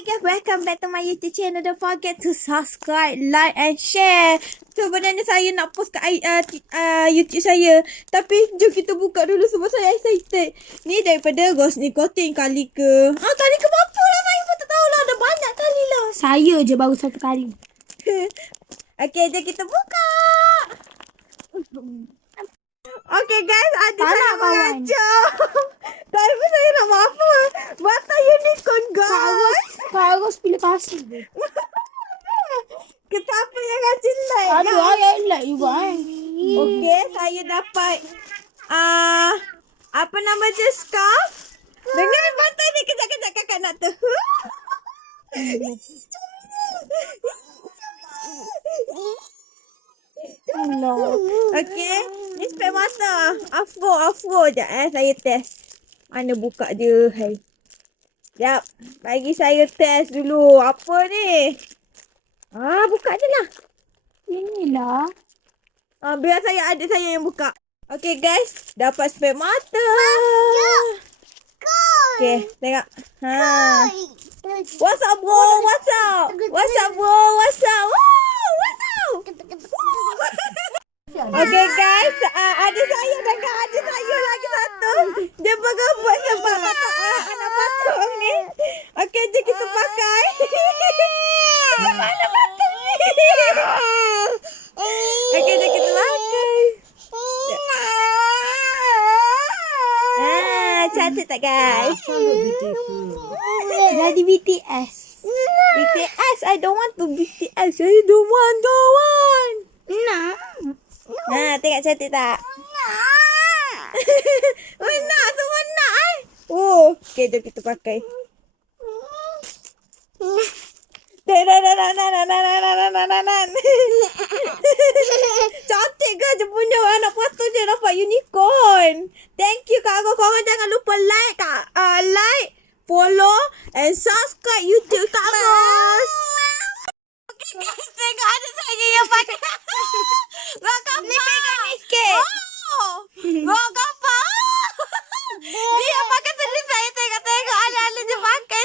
Hi guys, welcome back to my YouTube channel. Don't forget to subscribe, like and share. Sebenarnya saya nak post kat YouTube saya, tapi jom kita buka dulu sebab saya excited. Ni daripada Ghost Nicotine kali ke. Kali ke berapa lah, saya pun tak tahu lah. Ada banyak kali lah. Saya je baru satu kali. Okay, jom kita buka. Okay guys, adik saya mengacau. Tapi saya nak buat apa? Mata unicorn guys. Harus pilih kasih je. Kenapa yang rajin like? Ada highlight juga Okay, saya dapat apa nama je, scarf. Dengan mata ni kejap-kejap kakak nak tu. Okay, ni spek mata. Afro je saya test. Mana buka dia? Sekejap, bagi saya test dulu. Apa ni? Buka je lah. Inilah. Biar adik saya yang buka. Okay guys, dapat spek mata. Okay, tengok. What's up bro? What's up? What's up bro? What's up? Wow, what's up? Okay guys, adik saya dengan adik saya lagi satu. Dia berebut sebab anak patung ni. Okay, jom kita pakai. Mana patung ni? Okay, jom kita pakai. Cantik tak guys? Jadi BTS. BTS, I don't want to BTS. I don't want. Nak. Tengok cantik tak? Nak, semua nak Okay, jom kita pakai. Cantik ke je punya anak patung je dapat unicorn. Thank you Kak Agong. Korang jangan lupa like, follow and subscribe YouTube Kak Agong. Okay guys, tengok adik saya yang pakai. Rock apa? Ni pegang ni sikit. Rock apa? Dia pakai sendiri, saya tengok adik-adik je pakai.